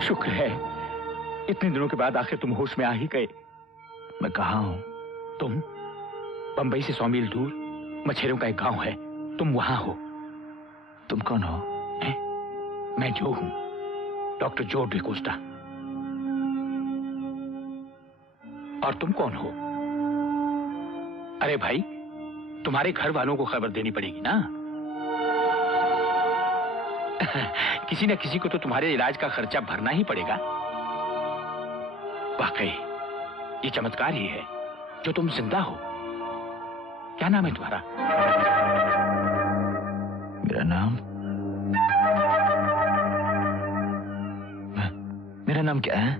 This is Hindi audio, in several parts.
शुक्र है, इतने दिनों के बाद आखिर तुम होश में आ ही गए। मैं कहाँ हूँ? तुम बंबई से 100 मील दूर मछेरों का एक गांव है, तुम वहां हो। तुम कौन हो? मैं जो हूं, डॉक्टर जो डिकोस्टा। और तुम कौन हो? अरे भाई, तुम्हारे घर वालों को खबर देनी पड़ेगी ना। किसी न किसी को तो तुम्हारे इलाज का खर्चा भरना ही पड़ेगा। वाकई ये चमत्कार ही है जो तुम जिंदा हो। क्या नाम है तुम्हारा? मेरा नाम क्या है?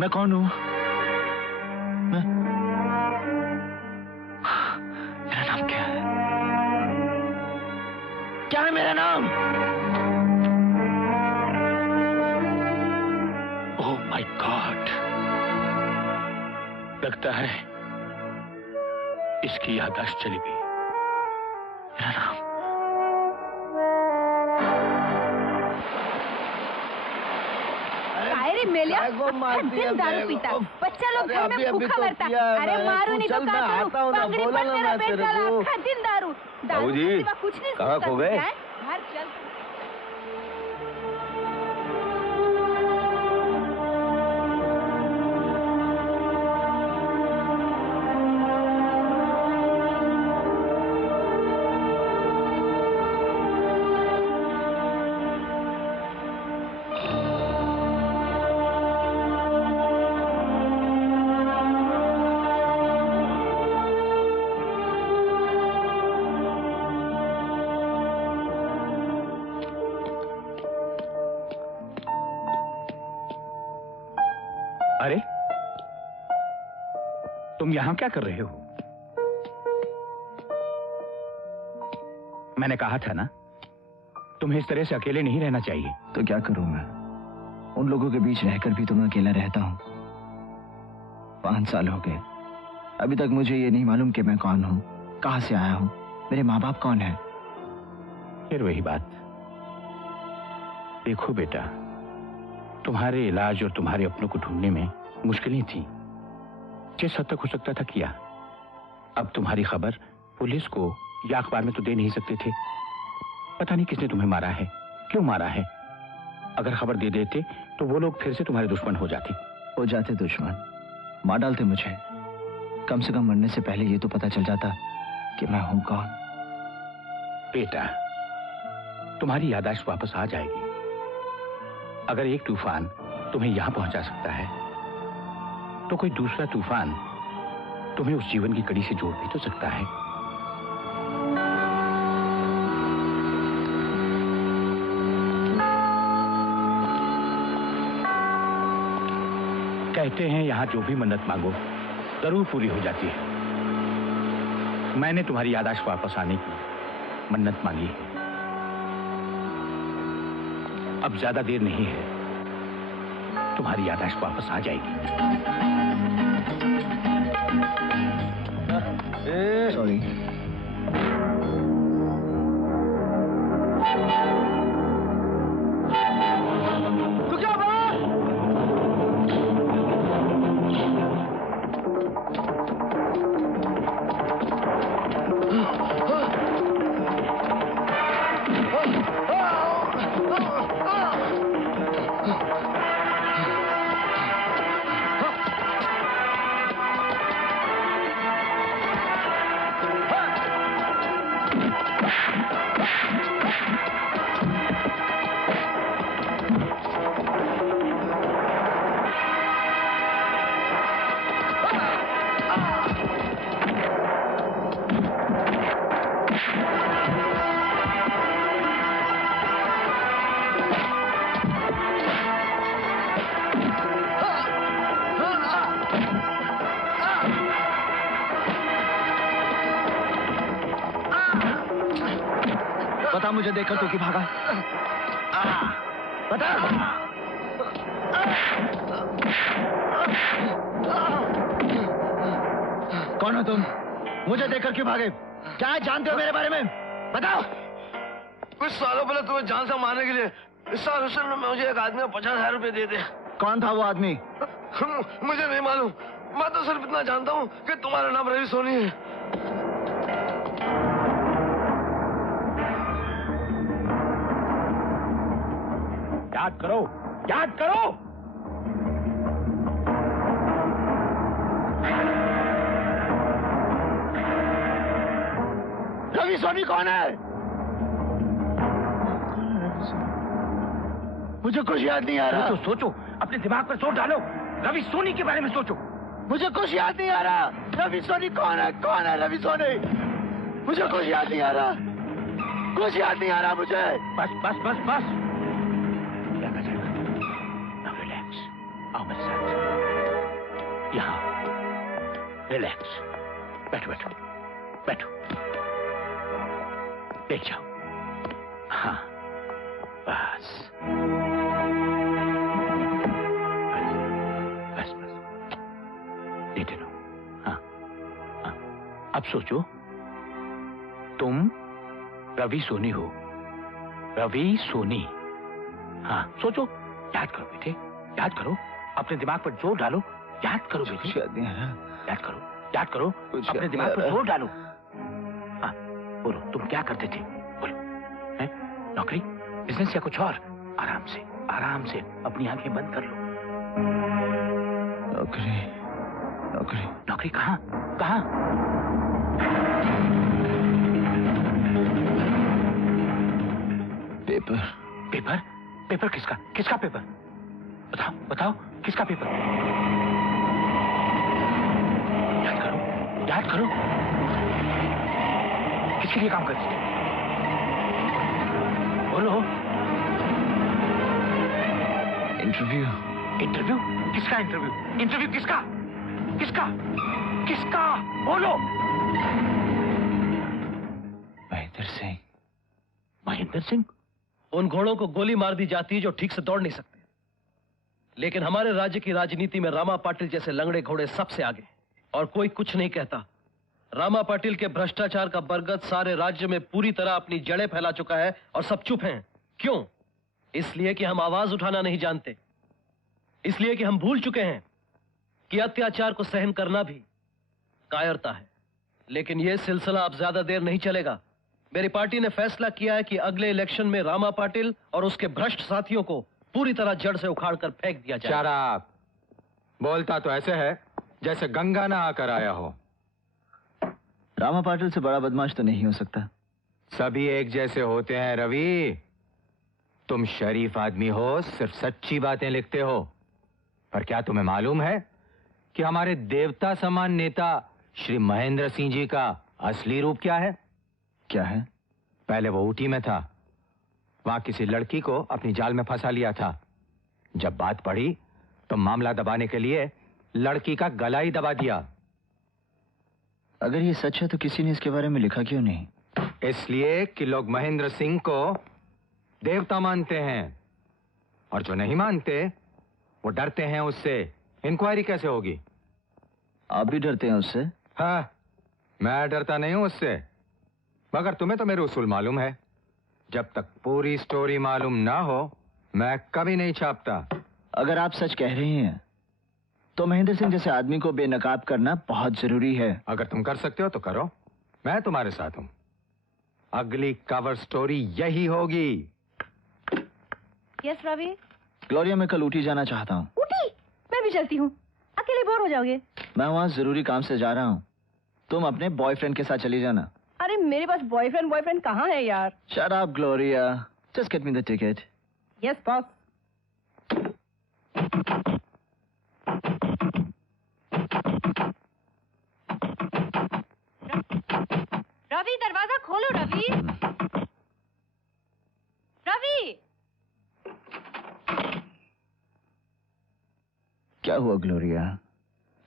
मैं कौन हूं? मेरा नाम क्या है? क्या है मेरा नाम? ओह माय गॉड, लगता है इसकी याददाश्त चली गई। मेरा नाम दिन दारू पीता, बच्चा लोग घर में भूखा मरता। अरे मारो नहीं तो क्या करूं? पगड़ी पर मेरा पेट डाला, आखा दिन दारू। बाबूजी, कुछ नहीं कहाँ खो गए? घर चल। अरे तुम यहां क्या कर रहे हो? मैंने कहा था ना, तुम्हें इस तरह से अकेले नहीं रहना चाहिए। तो क्या करूं मैं? उन लोगों के बीच रहकर भी तो मैं अकेला रहता हूं। 5 साल हो गए, अभी तक मुझे ये नहीं मालूम कि मैं कौन हूं, कहां से आया हूं, मेरे माँ बाप कौन है। फिर वही बात। देखो बेटा, तुम्हारे इलाज और तुम्हारे अपनों को ढूंढने में मुश्किलें थी, जिस हद तक हो सकता था किया। अब तुम्हारी खबर पुलिस को या अखबार में तो दे नहीं सकते थे। पता नहीं किसने तुम्हें मारा है, क्यों मारा है। अगर खबर दे देते तो वो लोग फिर से तुम्हारे दुश्मन हो जाते दुश्मन, मार डालते मुझे। कम से कम मरने से पहले ये तो पता चल जाता कि मैं हूं कौन। बेटा, तुम्हारी याददाश्त वापस आ जाएगी। अगर एक तूफान तुम्हें यहां पहुंचा सकता है, तो कोई दूसरा तूफान तुम्हें उस जीवन की कड़ी से जोड़ भी तो सकता है। कहते हैं यहां जो भी मन्नत मांगो जरूर पूरी हो जाती है। मैंने तुम्हारी याददाश्त वापस आने की मन्नत मांगी है। अब ज्यादा देर नहीं है, तुम्हारी याददाश्त वापस आ जाएगी। सॉरी। तो क्या बात? बता मुझे देखकर तो क्यों भागा? बता। कौन हो तुम? मुझे देखकर क्यों भागे? क्या जानते हो मेरे बारे में? बताओ। कुछ सालों पहले तुम्हें जान से मारने के लिए इरशाद हुसैन ने मुझे एक आदमी को 50,000 रुपए दे दिए। कौन था वो आदमी? मुझे नहीं मालूम, मैं तो सिर्फ इतना जानता हूँ कि तुम्हारा नाम रवि सोनी है। याद करो, याद करो। रवि सोनी कौन है? मुझे कुछ याद नहीं आ रहा। तो सोचो, अपने दिमाग पर जोर डालो, रवि सोनी के बारे में सोचो। मुझे कुछ याद नहीं आ रहा। रवि सोनी कौन है? कौन है रवि सोनी? मुझे कुछ याद नहीं आ रहा, कुछ याद नहीं आ रहा मुझे। बस बस बस बस, याद आ जाएगा। Now relax, आओ मेरे साथ। यहाँ रिलैक्स, बैठो बैठो बैठो, लेट जाओ। हाँ बस बस बस, लेटे रहो। हाँ हाँ, अब सोचो, तुम रवि सोनी हो, रवि सोनी। हाँ सोचो, याद करो बेटे, याद करो, अपने दिमाग पर जोर डालो, याद करो बेटे, याद नहीं आ रहा। याद करो, याद करो, अपने दिमाग पर जोर डालो। हाँ बोलो, तुम क्या करते थे? बोलो, हैं? नौकरी, बिजनेस या कुछ और? आराम से, आराम से अपनी आंखें बंद कर लो। नौकरी, नौकरी, नौकरी कहाँ? कहाँ? पेपर। पेपर? पेपर किसका? किसका पेपर? बताओ बताओ, किसका पेपर? याद करो, याद करो, किसके लिए काम करती थे? बोलो। इंटरव्यू। इंटरव्यू? किसका इंटरव्यू? इंटरव्यू किसका? किसका? किसका? बोलो। महेंद्र सिंह। महेंद्र सिंह? उन घोड़ों को गोली मार दी जाती है जो ठीक से दौड़ नहीं सकते, लेकिन हमारे राज्य की राजनीति में रामा पाटिल जैसे लंगड़े घोड़े सबसे आगे, और कोई कुछ नहीं कहता। रामा पाटिल के भ्रष्टाचार का बरगद सारे राज्य में पूरी तरह अपनी जड़ें फैला चुका है और सब चुप हैं। क्यों? इसलिए कि हम आवाज उठाना नहीं जानते, इसलिए कि हम भूल चुके हैं कि अत्याचार को सहन करना भी कायरता है। लेकिन यह सिलसिला अब ज्यादा देर नहीं चलेगा। मेरी पार्टी ने फैसला किया है कि अगले इलेक्शन में रामा पाटिल और उसके भ्रष्ट साथियों को पूरी तरह जड़ से उखाड़कर फेंक दिया जाए। शराब बोलता तो ऐसे है जैसे गंगा ना आकर आया हो। रामा पाटिल से बड़ा बदमाश तो नहीं हो सकता। सभी एक जैसे होते हैं रवि। तुम शरीफ आदमी हो, सिर्फ सच्ची बातें लिखते हो, पर क्या तुम्हें मालूम है कि हमारे देवता समान नेता श्री महेंद्र सिंह जी का असली रूप क्या है? क्या है? पहले वो ऊटी में था, वहां किसी लड़की को अपनी जाल में फंसा लिया था। जब बात पड़ी तो मामला दबाने के लिए लड़की का गला ही दबा दिया। अगर ये सच है तो किसी ने इसके बारे में लिखा क्यों नहीं? इसलिए कि लोग महेंद्र सिंह को देवता मानते हैं, और जो नहीं मानते वो डरते हैं उससे। इंक्वायरी कैसे होगी? आप भी डरते हैं उससे? हाँ, मैं डरता नहीं हूं उससे, मगर तुम्हें तो मेरे उसूल मालूम है। जब तक पूरी स्टोरी मालूम ना हो मैं कभी नहीं छापता। अगर आप सच कह रहे हैं तो महेंद्र सिंह जैसे आदमी को बेनकाब करना बहुत जरूरी है। अगर तुम कर सकते हो तो करो, मैं तुम्हारे साथ हूं। अगली कवर स्टोरी यही होगी। यस रवि। ग्लोरिया, मैं कल ऊटी जाना चाहता हूँ। ऊटी? मैं भी चलती हूँ, अकेले बोर हो जाओगे। मैं वहाँ जरूरी काम से जा रहा हूँ, तुम अपने बॉयफ्रेंड के साथ चली जाना। अरे मेरे पास बॉयफ्रेंड कहाँ है यार। Shut up Gloria, just get me the ticket. Yes boss. Ravi दरवाजा खोलो रवि। रवि! क्या हुआ ग्लोरिया,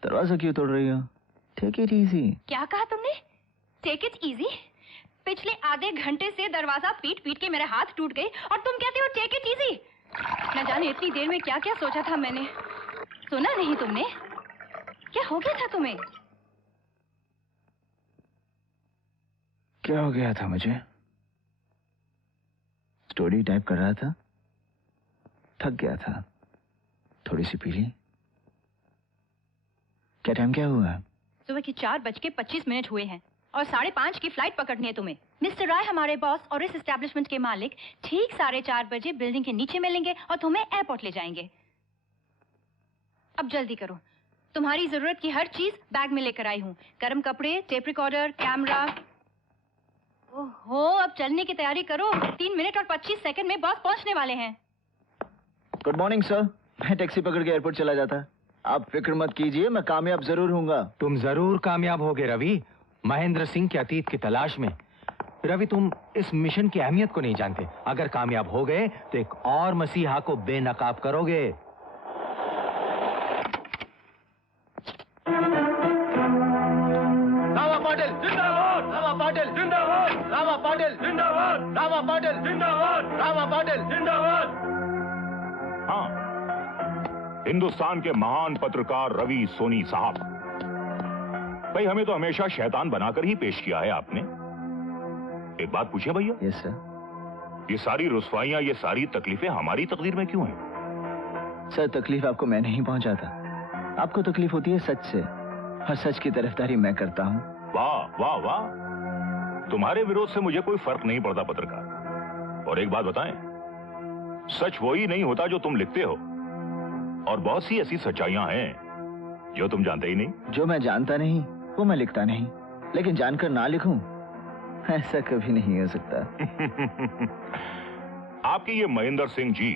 दरवाजा क्यों तोड़ रही हो? Take it easy. क्या कहा तुमने? Take it easy? पिछले आधे घंटे से दरवाजा पीट पीट के मेरे हाथ टूट गए और तुम कहते हो टेक इट इजी? न जाने इतनी देर में क्या क्या सोचा था मैंने। सुना नहीं तुमने? क्या हो गया था तुम्हें? क्या हो गया था मुझे? स्टोरी टाइप कर रहा था, थक गया था, थोड़ी सी पी ली। क्या टाइम क्या हुआ है? सुबह के 4:25 हुए हैं और 5:30 की फ्लाइट पकड़नी है तुम्हें। मिस्टर राय हमारे बॉस और इस एस्टेब्लिशमेंट के मालिक ठीक 4:30 बजे बिल्डिंग के नीचे मिलेंगे और तुम्हें एयरपोर्ट ले जाएंगे। अब जल्दी करो, तुम्हारी जरूरत की हर चीज बैग में लेकर आई हूँ। गर्म कपड़े, टेप रिकॉर्डर, कैमरा। ओहो, अब चलने की तैयारी करो। 3 मिनट और 25 सेकंड में बॉस पहुंचने वाले हैं। Good morning sir. मैं टैक्सी पकड़ के एयरपोर्ट चला जाता। आप फिक्र मत कीजिए, मैं कामयाब जरूर होऊंगा। तुम जरूर कामयाब होगे रवि, महेंद्र सिंह के अतीत की तलाश में। रवि, तुम इस मिशन की अहमियत को नहीं जानते। अगर कामयाब हो गए तो एक और मसीहा को बेनकाब करोगे। रामा पाटिल जिंदाबाद, रामा पाटिल जिंदाबाद, रामा पाटिल जिंदाबाद, रामा पाटिल जिंदाबाद, रामा पाटिल जिंदाबाद। हाँ, हिंदुस्तान के महान पत्रकार रवि सोनी साहब, भाई हमें तो हमेशा शैतान बनाकर ही पेश किया है आपने। एक बात पूछे भैया? Yes sir. ये सारी रुस्वाइयां, ये सारी तकलीफें हमारी तकदीर में क्यों हैं? सर, तकलीफ आपको मैं नहीं पहुंचाता, आपको तकलीफ होती है सच से, और सच की तरफदारी मैं करता हूँ। वाह वाह वाह, तुम्हारे विरोध से मुझे कोई फर्क नहीं पड़ता पत्रकार। और एक बात बताएं, सच वही नहीं होता जो तुम लिखते हो, और बहुत सी ऐसी सच्चाइयां हैं जो तुम जानते ही नहीं। जो मैं जानता नहीं वो मैं लिखता नहीं, लेकिन जानकर ना लिखूं ऐसा कभी नहीं हो सकता। आपके ये महेंद्र सिंह जी,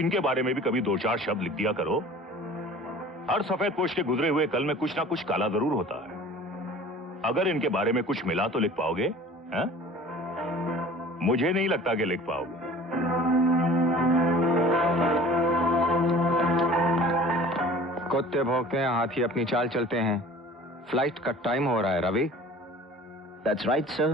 इनके बारे में भी कभी 2-4 शब्द लिख दिया करो। हर सफेद पोश के गुजरे हुए कल में कुछ ना कुछ काला जरूर होता है। अगर इनके बारे में कुछ मिला तो लिख पाओगे? हैं? मुझे नहीं लगता कि लिख पाओगे। कुत्ते भौंकते हैं, हाथी अपनी चाल चलते हैं। फ्लाइट का टाइम हो रहा है रवि। That's right, sir.